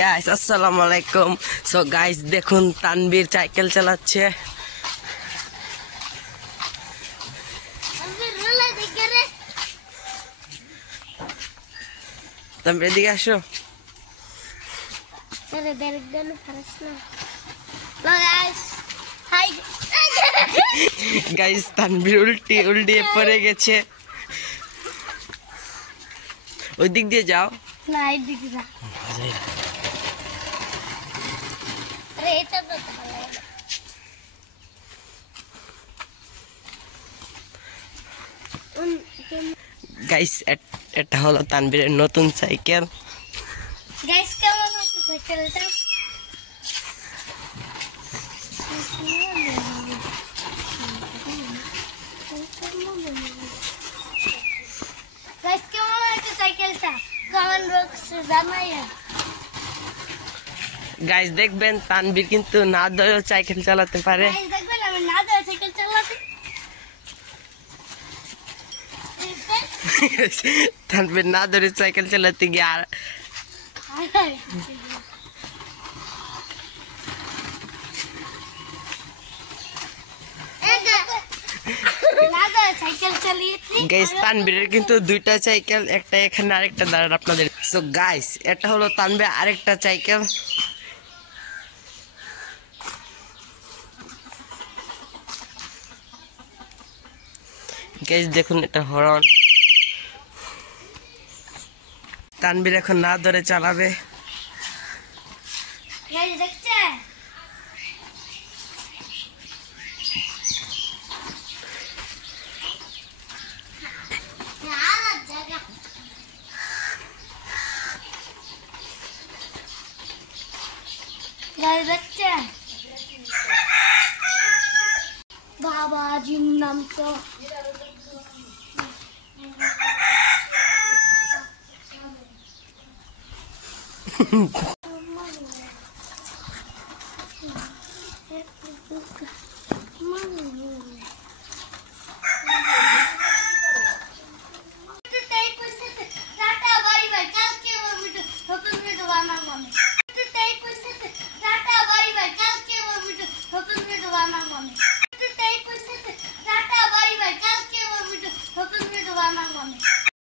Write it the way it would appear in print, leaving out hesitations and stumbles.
গাইস আসসালামু আলাইকুম। So guys দেখুন তানবীর সাইকেল চালাচ্ছে। তানবীর এদিকে আসো। গাইস তানবীর উল্টিয়ে পড়ে গেছে। ওই দিক দিয়ে যাও না, এই দিকে যা। আরে এটা তো ভালো। গাইস এটা হলো তানবীরের নতুন সাইকেল। গাইস কেমন হচ্ছে সাইকেলটা? গাইস কেমন হচ্ছে সাইকেলটা? কমেন্ট বক্সে জানাইয়েন। গাইস দেখবেন তানবীর কিন্তু না ধরেও সাইকেল চালাতে পারে। গাইস দেখবেন আমি না ধরে সাইকেল চালাতে। তানবীর না ধরে সাইকেল চালাতে গিয়ে আর গাইস তানবীরের কিন্তু দুইটা সাইকেল, একটা এখানে আরেকটা দাঁড়ান আপনাদের। সো গাইস এটা হলো তানবীর আরেকটা সাইকেল। গাইস দেখুন এটা হরন। তানবীর এখন না ধরে চালাবে। বাবাজির নাম তো